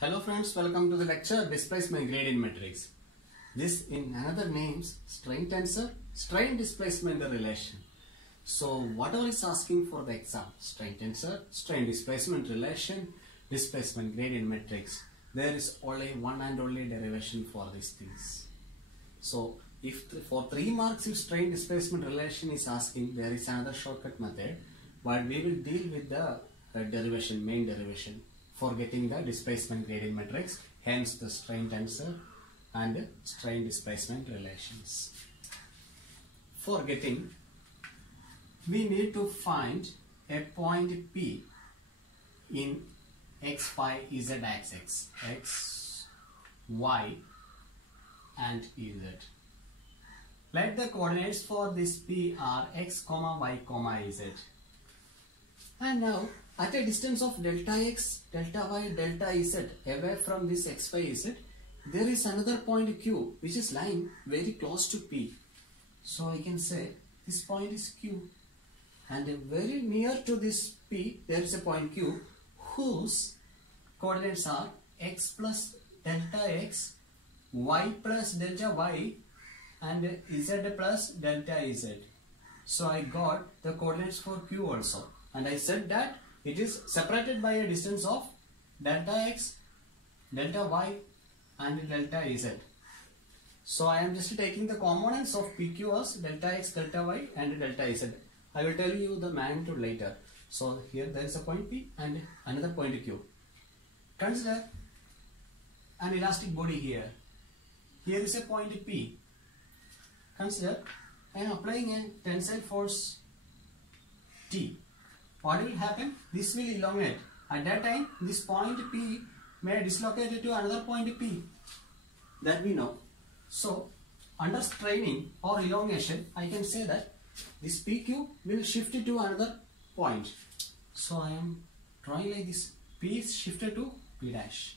Hello friends, welcome to the lecture Displacement Gradient Matrix. This in another names strain tensor, strain displacement relation. So whatever is asking for the exam, strain tensor, strain displacement relation, displacement gradient matrix, there is only one and only derivation for these things. So if for 3 marks if strain displacement relation is asking, there is another shortcut method, but we will deal with the derivation, main derivation, for getting the displacement gradient matrix, hence the strain tensor and strain displacement relations. For getting, we need to find a point P in x, y, z axis, x, y and z. Let the coordinates for this P are x, y, z. And now at a distance of delta x, delta y, delta z away from this x, y, z, there is another point Q which is lying very close to P. So I can say this point is Q, and very near to this P there is a point Q whose coordinates are x plus delta x, y plus delta y and z plus delta z. So I got the coordinates for Q also, and I said that it is separated by a distance of delta x, delta y and delta z. So I am just taking the components of PQ as delta x, delta y and delta z. I will tell you the magnitude later. So here there is a point P and another point Q. Consider an elastic body here. Here is a point P. Consider I am applying a tensile force T. What will happen? This will elongate. At that time, this point P may dislocate it to another point P. That we know. So, under straining or elongation, I can say that this PQ will shift it to another point. So, I am drawing like this. P is shifted to P dash.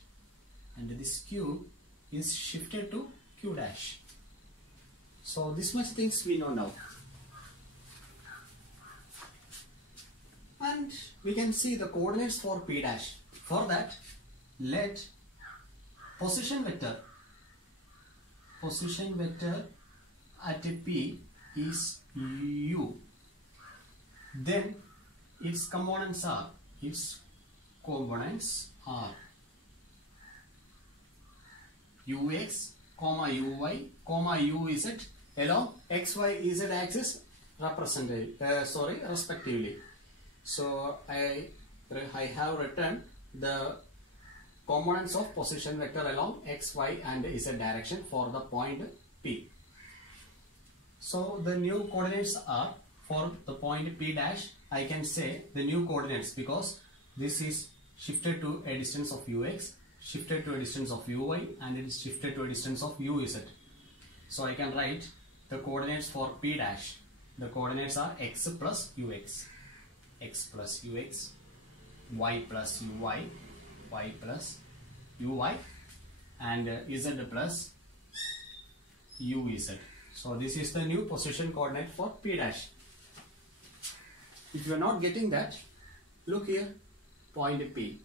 And this Q is shifted to Q dash. So, this much things we know now. And we can see the coordinates for P dash. For that, let position vector at P is U. Then its components are Ux, Uy, Uz along x, y, z axis respectively. So I have written the components of position vector along x, y and z direction for the point P. So the new coordinates are for the point P dash. I can say the new coordinates because this is shifted to a distance of ux, shifted to a distance of uy and it is shifted to a distance of uz. So I can write the coordinates for P dash. The coordinates are x plus ux, x plus ux, y plus uy, y plus uy and z plus uz. So this is the new position coordinate for P dash. If you are not getting that, look here, point P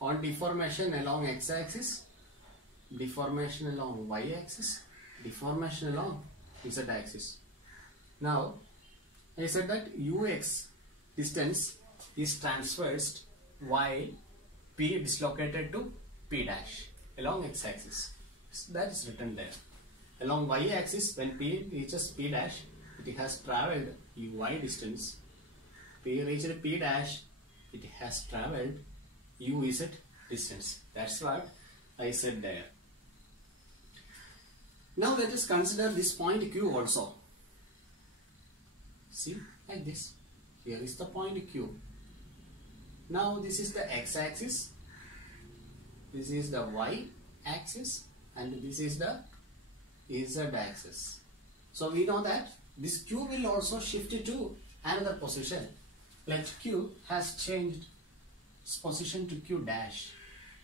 on deformation along x axis, deformation along y axis, deformation along z axis. Now I said that ux distance is transversed while P dislocated to P dash along x axis. So that is written there. Along y axis, when P reaches P dash, it has travelled uy distance. P reached P dash, it has travelled uz distance. That's what I said there. Now let us consider this point Q also. See, like this. Here is the point Q. Now this is the x-axis, this is the y-axis and this is the z-axis. So we know that this Q will also shift it to another position. Let Q has changed its position to Q dash.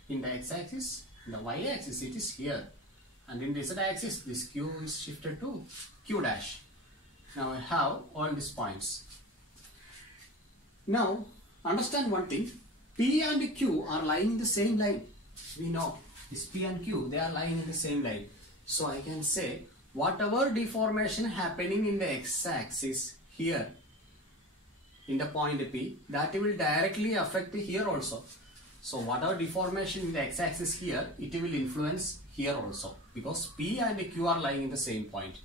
In the x-axis, in the y-axis it is here, and in the z-axis this Q is shifted to Q dash. Now I have all these points. Now understand one thing, P and Q are lying in the same line. we know this P and Q, they are lying in the same line. So I can say whatever deformation happening in the x-axis here in the point P, that will directly affect here also. So whatever deformation in the x-axis here, it will influence here also, because P and Q are lying in the same point.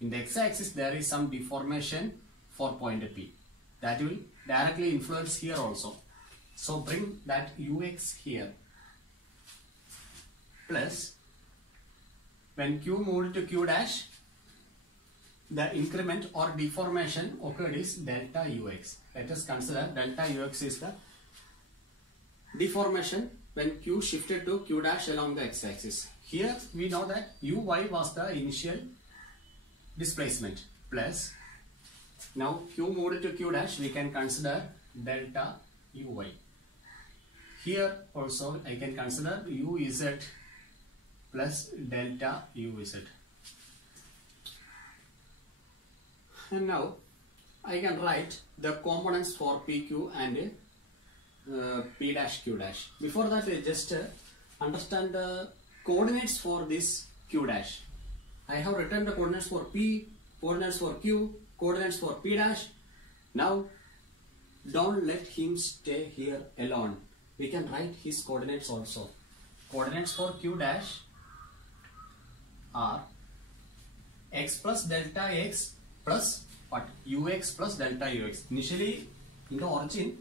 In the x-axis there is some deformation for point P, that will directly influence here also. So bring that ux here, plus when Q moved to Q dash, the increment or deformation occurred is delta ux. Let us consider delta ux is the deformation when Q shifted to Q dash along the x-axis. Here we know that uy was the initial displacement, plus now Q moved to Q dash, we can consider delta uy. Here also I can consider uz plus delta uz. And now I can write the components for PQ and P dash Q dash. Before that, just understand the coordinates for this Q dash. I have written the coordinates for P, coordinates for Q, coordinates for P dash. Now don't let him stay here alone. We can write his coordinates also. Coordinates for Q dash are x plus delta x plus what? Ux plus delta ux. Initially in the origin,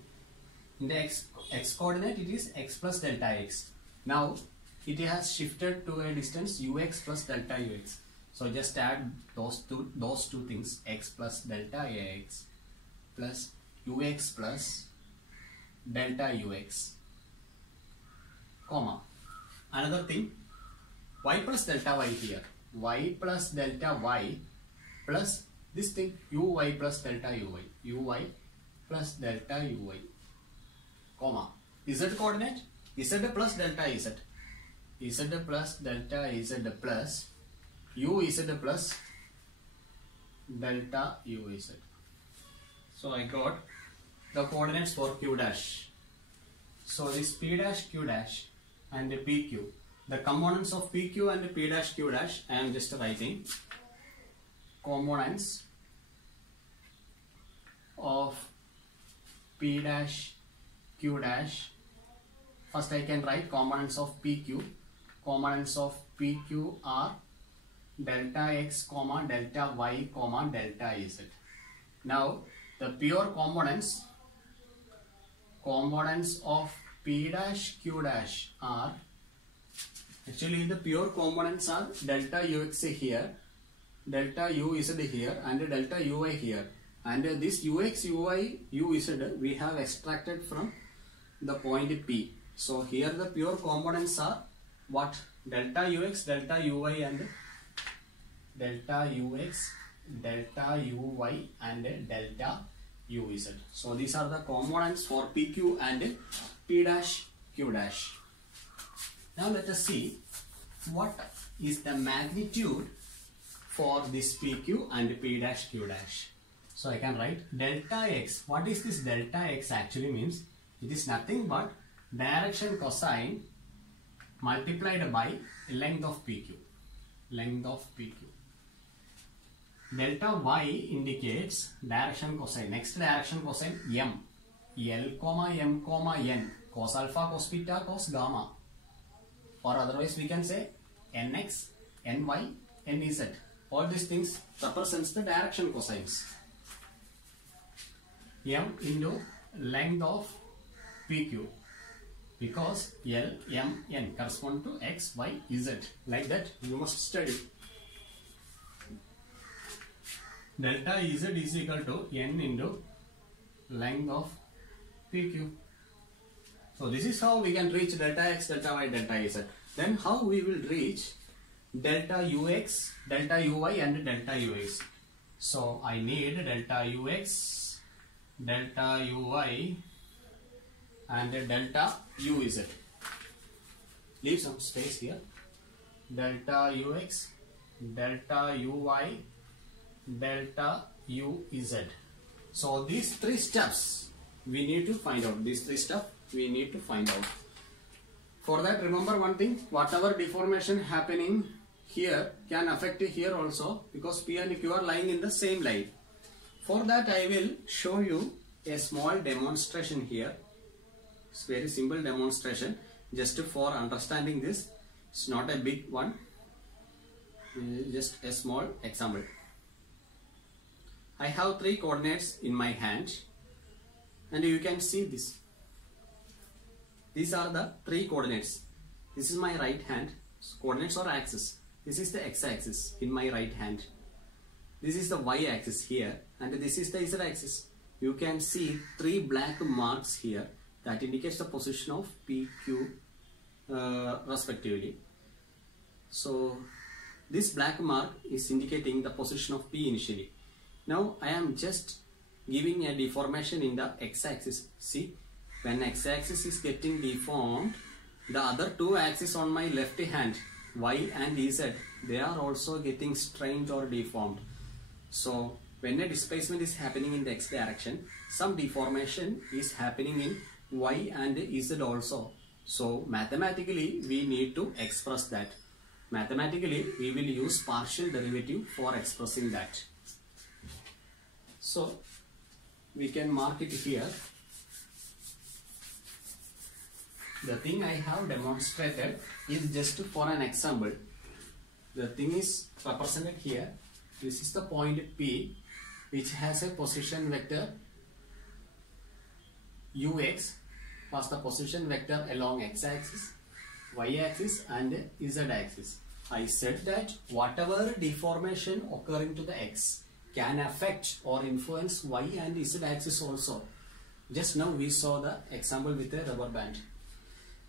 in the x coordinate it is x plus delta x. Now it has shifted to a distance ux plus delta ux. So just add those two things, x plus delta ax plus ux plus delta ux, comma. Another thing, y plus delta y here, y plus delta y plus this thing uy plus delta uy plus delta uy, comma. Z coordinate, z plus delta z, z plus delta z plus uz plus delta uz. So I got the coordinates for Q dash. So this P dash Q dash and the PQ, the components of PQ and P dash Q dash, I am just writing components of P dash Q dash. First I can write components of PQ. Components of PQ are delta x comma delta y comma delta z. Now the pure components of P dash Q dash are, actually the pure components are delta ux here, delta uz here and delta uy here, and this ux, uy, uz we have extracted from the point P. So here the pure components are what? Delta ux, delta uy and delta ux, delta uy and delta uz. So these are the components for PQ and P dash Q dash. Now let us see what is the magnitude for this PQ and P dash Q dash. So I can write delta x. What is this delta x actually means? It is nothing but direction cosine multiplied by length of PQ. Length of PQ. Delta y indicates direction cosine. Next direction cosine m. L comma m comma n. Cos alpha, cos beta, cos gamma. Or otherwise we can say nx, ny, nz. All these things represents the direction cosines. M into length of PQ, because L, M, N correspond to X, Y, Z. Like that you must study. Delta Z is equal to N into length of PQ. So this is how we can reach delta X, delta Y, delta Z. Then how we will reach delta UX, delta UY and delta UX. So I need delta UX, delta UY and delta UZ. Leave some space here. Delta UX, delta UY, delta UZ. So these three steps we need to find out. These three steps we need to find out. For that, remember one thing, whatever deformation happening here can affect here also, because P and Q are lying in the same line. For that, I will show you a small demonstration here. It's very simple demonstration just for understanding this. It's not a big one, just a small example. I have 3 coordinates in my hand, and you can see this. These are the 3 coordinates. This is my right hand, coordinates or axis. This is the x-axis in my right hand. This is the y-axis here, and this is the z-axis. You can see 3 black marks here that indicates the position of P, Q respectively. So this black mark is indicating the position of P initially. Now I am just giving a deformation in the x-axis. See, when x-axis is getting deformed, the other 2 axes on my left hand, y and z, they are also getting strained or deformed. So when a displacement is happening in the x direction, some deformation is happening in y and z also. So mathematically we need to express that. Mathematically we will use partial derivative for expressing that. So we can mark it here. The thing I have demonstrated is just for an example. The thing is represented here. This is the point P, which has a position vector ux, was the position vector along x-axis, y-axis and z-axis. I said that whatever deformation occurring to the x can affect or influence y and z-axis also. Just now we saw the example with a rubber band.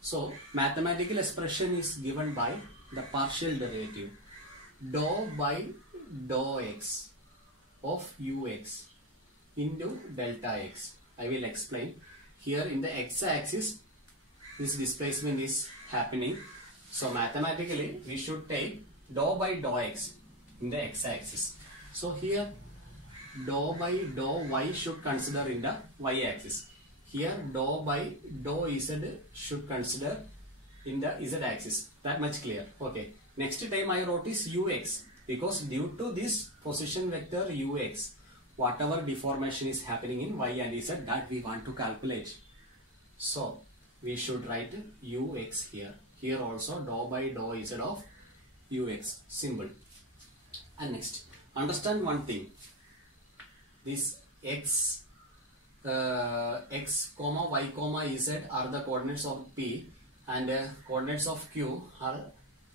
So mathematical expression is given by the partial derivative dou by dou x of ux into delta x. I will explain. Here in the x-axis this displacement is happening. So mathematically we should take dou by dou x in the x-axis. So here dou by dou y should consider in the y-axis. Here dou by dou z should consider in the z-axis. That much clear. Okay. Next time I wrote is ux, because due to this position vector ux, whatever deformation is happening in y and z, that we want to calculate. So we should write ux here. Here also dou by dou z of ux symbol. And next, understand one thing. This x comma y comma z are the coordinates of P, and coordinates of Q are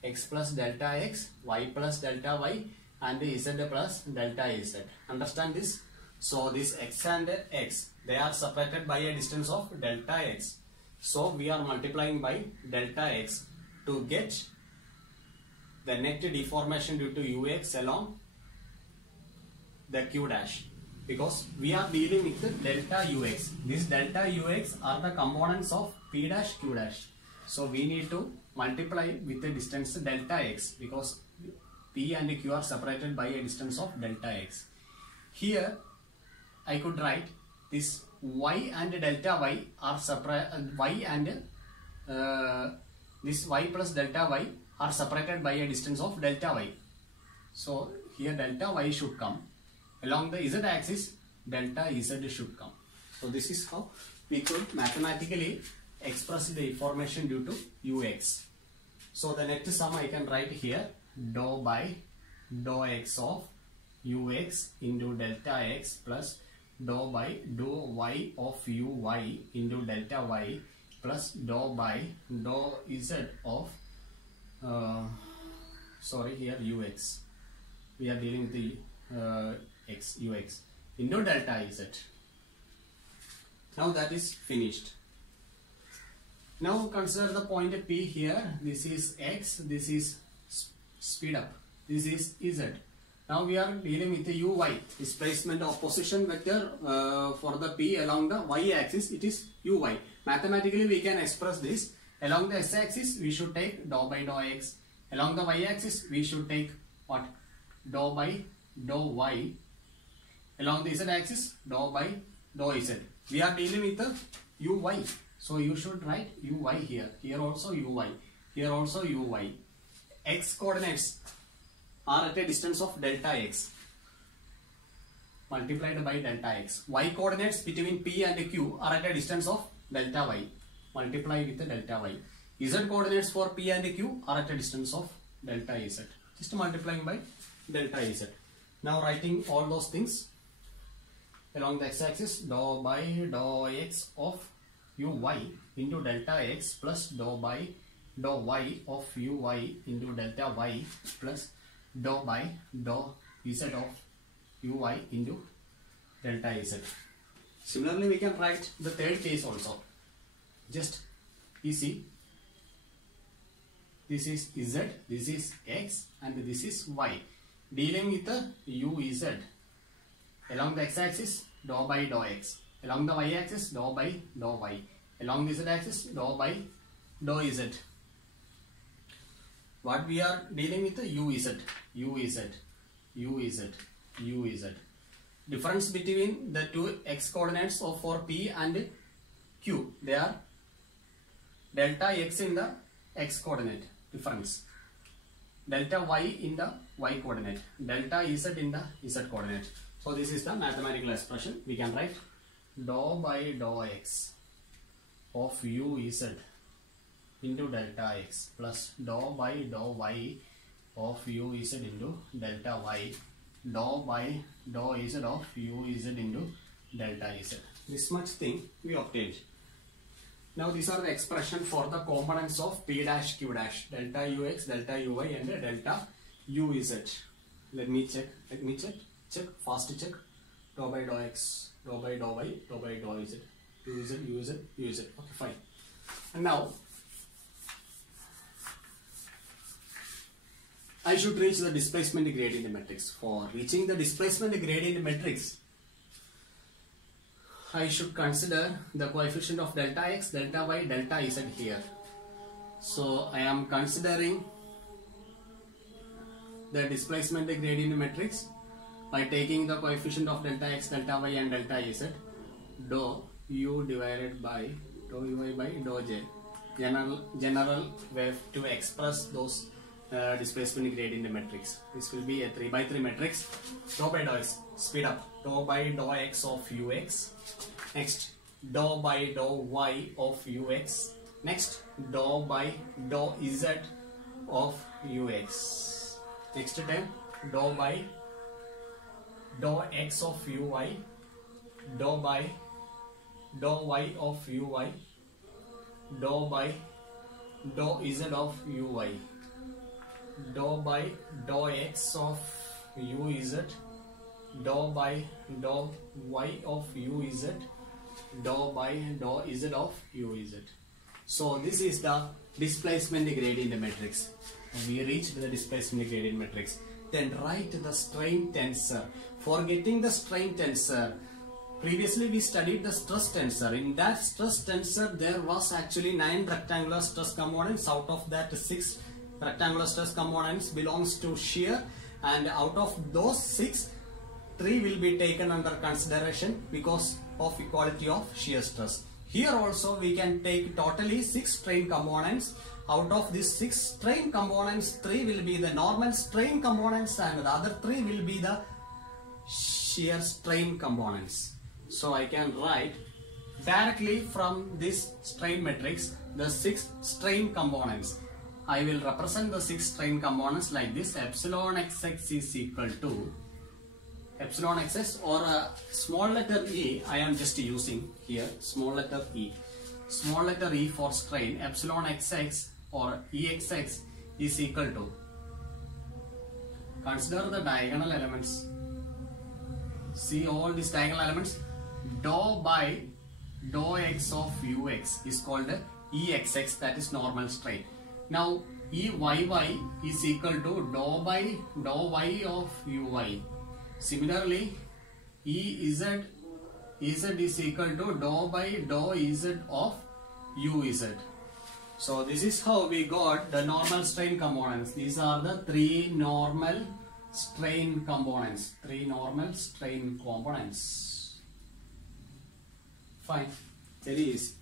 x plus delta x, y plus delta y, and z plus delta z. Understand this? So this x and x, they are separated by a distance of delta x. So we are multiplying by delta x to get the net deformation due to ux along the q dash, because we are dealing with the delta ux. This delta ux are the components of p dash q dash. So we need to multiply with the distance delta x, because p and q are separated by a distance of delta x. Here I could write this y and delta y are separated, y and this y plus delta y are separated by a distance of delta y. So here delta y should come. Along the z axis, delta z should come. So this is how we could mathematically express the deformation due to ux. So the next sum I can write here, dou by dou x of ux into delta x plus dou by dou y of uy into delta y plus dou by dou z of here ux. We are dealing with the ux into delta z. Now that is finished. Now consider the point P here. This is x, this is speed up, this is z. Now we are dealing with the uy, displacement of position vector for the P along the y axis, it is uy. Mathematically we can express this. Along the x axis we should take dou by dou x. Along the y axis we should take what? Dou by dou y. Along the z axis dou by dou z. We are dealing with the uy. So you should write uy here. Here also uy. Here also uy. X coordinates are at a distance of delta x multiplied by delta x. Y coordinates between P and Q are at a distance of delta y multiplied with the delta y. Z coordinates for P and Q are at a distance of delta Z. Just multiplying by delta Z. Now writing all those things along the x-axis, dou by dou x of uy into delta x plus dou by dou y of uy into delta y plus dou by dou z of uy into delta z. Similarly, we can write the third case also. Just easy. This is z, this is x, and this is y. Dealing with the uz. Along the x-axis, dou by dou x. Along the y-axis, dou by dou y. Along the z-axis, dou by dou z. What we are dealing with the uz. Difference between the two x coordinates of for P and Q. They are delta x in the x coordinate difference. Delta y in the y coordinate. Delta z in the z coordinate. So this is the mathematical expression. We can write dou by dou x of uz into delta x plus dou by dou y of uz into delta y, dou by dou z of uz into delta z. This much thing we obtained. Now these are the expression for the components of P dash Q dash, delta ux, delta uy, and delta uz. Let me check. Fast check. Dou by dou x, dou by dou y, dou by dou z, uz. Okay, fine. And now I should reach the displacement gradient matrix. For reaching the displacement gradient matrix, I should consider the coefficient of delta x, delta y, delta z here. So I am considering the displacement gradient matrix by taking the coefficient of delta x, delta y, and delta z. Dou u divided by dou uy by dou j. General way to express those displacement gradient matrix. This will be a 3 by 3 matrix. Dou by dou x. Speed up. Dou by dou x of ux. Next, dou by dou y of ux. Next, dou by dou z of ux. Next time, dou by dou x of uy. Dou by dou y of uy. Dou by dou z of uy. Dou by dou x of uz. Dou by dou y of uz. Dou by dou z of uz. So this is the displacement gradient matrix. We reached the displacement gradient matrix. Then write the strain tensor. For getting the strain tensor, previously we studied the stress tensor. In that stress tensor, there was actually 9 rectangular stress components. Out of that, 6 rectangular stress components belongs to shear, and out of those 6, 3 will be taken under consideration because of equality of shear stress. Here also we can take totally 6 strain components. Out of these 6 strain components, 3 will be the normal strain components and the other 3 will be the shear strain components. So I can write directly from this strain matrix the 6 strain components. I will represent the 6 strain components like this. Epsilon xx is equal to epsilon xx, or a small letter e I am just using here, small letter e. Small letter e for strain, epsilon xx or exx is equal to, consider the diagonal elements. See all these diagonal elements. Dou by dou x of ux is called exx, that is normal strain. Now eyy is equal to dou by dou y of uy. Similarly, ez is equal to dou by dou z of uz. So this is how we got the normal strain components. These are the 3 normal strain components. 3 normal strain components. Fine. Very easy.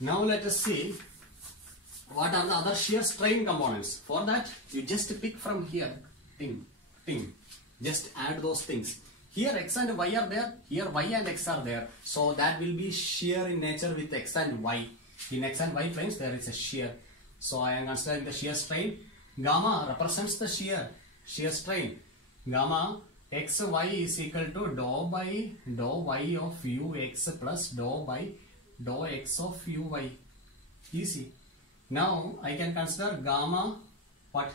Now let us see what are the other shear strain components. For that, you just pick from here, just add those things. Here x and y are there, here y and x are there. So that will be shear in nature with x and y. In x and y planes there is a shear. So I am considering the shear strain. Gamma represents the shear strain. Gamma xy is equal to dou by dou y of ux plus dou by dou x of uy. Easy. Now I can consider gamma, what?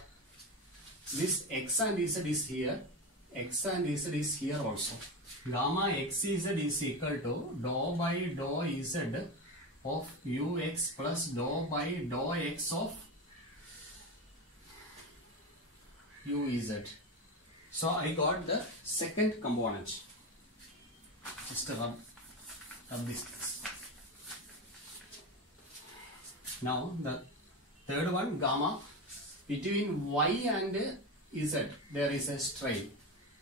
This x and z is here. X and z is here also. Gamma xz is equal to dou by dou z of ux plus dou by dou x of uz. So I got the second component. Just rub this. Now the third one, gamma, between y and z there is a strain,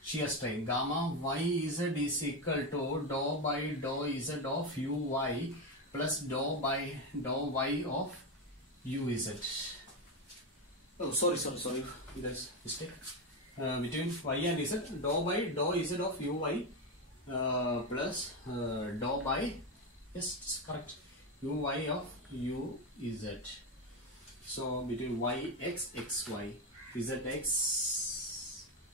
shear strain. Gamma yz is equal to dou by dou z of uy plus dou by dou y of uz. Oh, sorry, there's mistake. Between y and z, dou by dou z of uy plus dou by, yes, it's correct, uy of uz. So between y x xy, z x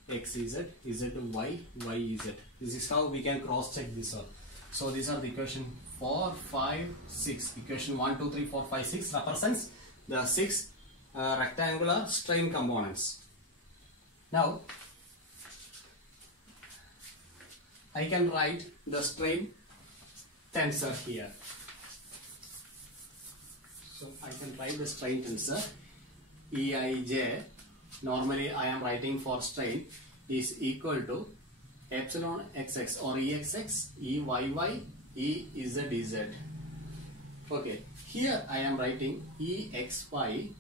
z, z y y z. This is how we can cross check this one. So these are the equation 4, 5, 6. Equation 1, 2, 3, 4, 5, 6 represents the 6 rectangular strain components. Now I can write the strain tensor here. So I can write the strain tensor Eij. Normally I am writing for strain is equal to epsilon xx or exx, eyy, ez. Okay, here I am writing exy,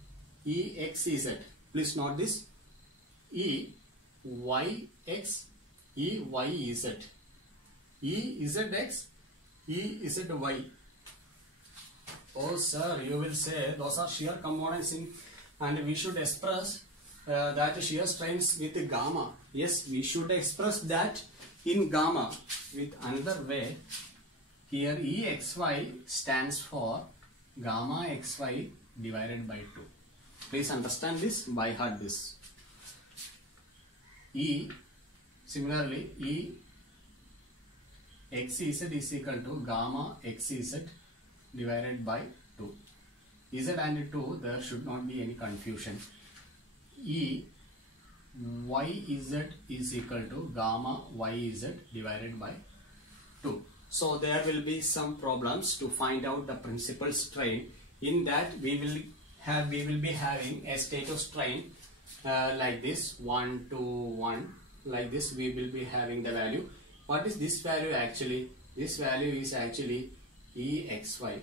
exz. Please note this, eyx, eyz, ezx, ezy. Oh sir, you will say those are shear components and we should express that shear strains with gamma. Yes, we should express that in gamma with another way. Here exy stands for gamma xy divided by 2. Please understand this, by heart this. Similarly, xz is equal to gamma xz divided by 2. Z and 2, there should not be any confusion. Yz is equal to gamma yz divided by 2. So there will be some problems to find out the principal strain. In that we will be having a state of strain like this, 1 to 1, like this. We will be having the value. What is this value actually? This value is actually exy.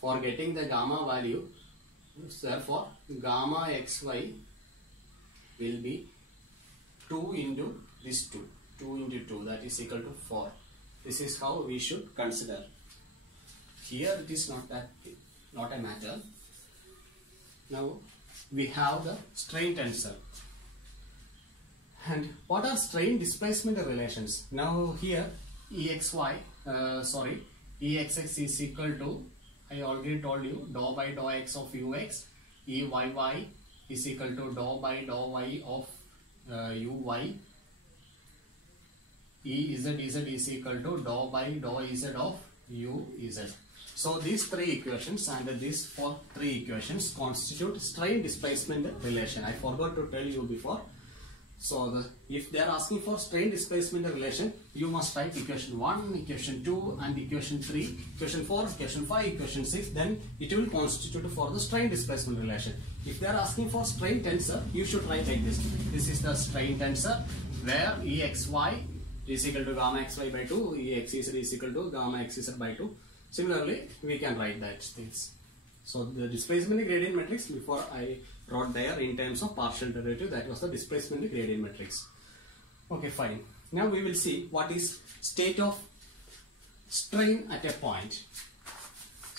For getting the gamma value, therefore gamma xy will be 2 into this 2. 2 into 2, that is equal to 4. This is how we should consider. Here it is not a matter. Now we have the strain tensor. And what are strain displacement relations? Now here exx is equal to, I already told you, dou by dou x of ux. Eyy is equal to dou by dou y of uy. Ez is equal to dou by dou z of uz. So these three equations and these three equations constitute strain displacement relation. I forgot to tell you before. So if they are asking for strain displacement relation, you must write equation 1, equation 2 and equation 3, equation 4, equation 5, equation 6, then it will constitute for the strain displacement relation. If they are asking for strain tensor, you should write like this. This is the strain tensor where exy is equal to gamma xy by 2, exz is equal to gamma xz by 2. Similarly, we can write that things. So the displacement gradient matrix, before I wrote there in terms of partial derivative, that was the displacement gradient matrix. Okay, fine. Now we will see what is state of strain at a point.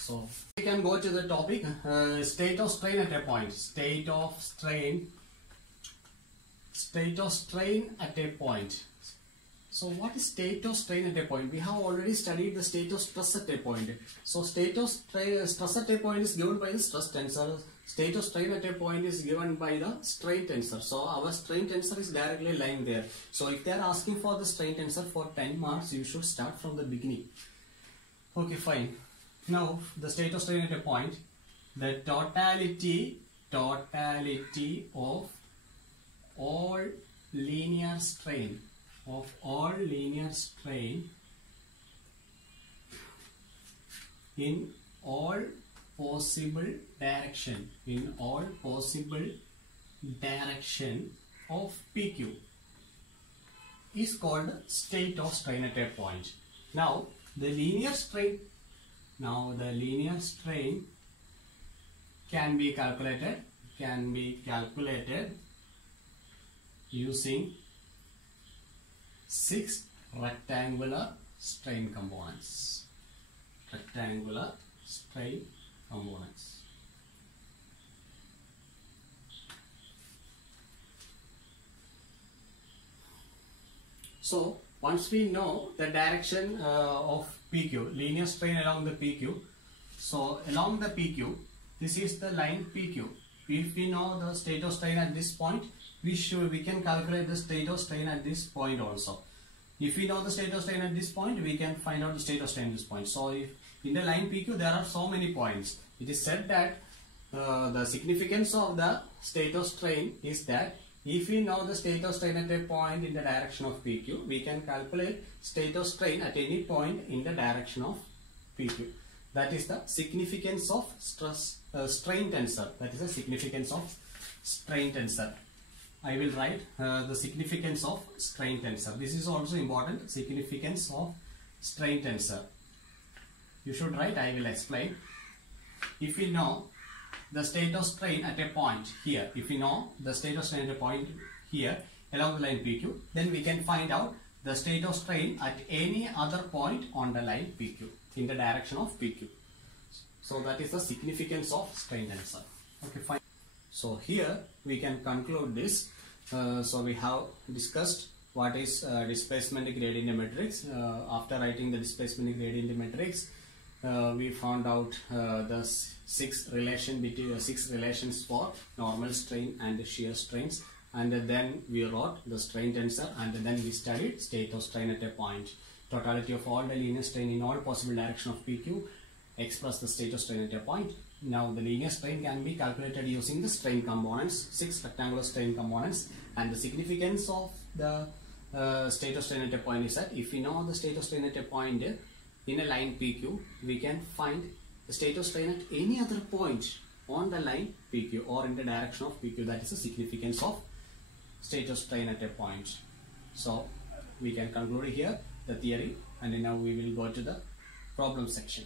So we can go to the topic, state of strain at a point. State of strain at a point. So what is state of strain at a point? We have already studied the state of stress at a point. So state of stress at a point is given by the stress tensor. State of strain at a point is given by the strain tensor. So our strain tensor is directly lying there. So if they are asking for the strain tensor for 10 marks, you should start from the beginning. Okay, fine. Now the state of strain at a point, the totality of all linear strain in all possible direction of PQ is called state of strain at a point. Now the linear strain can be calculated using 6 rectangular strain components. So once we know the direction of PQ, linear strain along the PQ, so along the PQ, this is the line PQ. If we know the state of strain at this point, we can calculate the state of strain at this point also. If we know the state of strain at this point, we can find out the state of strain at this point. So if in the line PQ there are so many points, it is said that the significance of the state of strain is that if we know the state of strain at a point in the direction of PQ, we can calculate state of strain at any point in the direction of PQ. That is the significance of strain tensor. That is the significance of strain tensor. I will write the significance of strain tensor. This is also important. Significance of strain tensor. You should write. I will explain. If we know the state of strain at a point here, along the line PQ, then we can find out the state of strain at any other point on the line PQ in the direction of PQ. So that is the significance of strain tensor. Okay, fine. So here we can conclude this. So we have discussed what is displacement gradient matrix. After writing the displacement gradient matrix, we found out the six relations for normal strain and shear strains, and then we wrote the strain tensor, and then we studied state of strain at a point. Totality of all the linear strain in all possible direction of PQ express the state of strain at a point. Now the linear strain can be calculated using the strain components, 6 rectangular strain components, and the significance of the state of strain at a point is that if we know the state of strain at a point in a line PQ, we can find the state of strain at any other point on the line PQ or in the direction of PQ. That is the significance of state of strain at a point. So we can conclude here the theory, and now we will go to the problem section.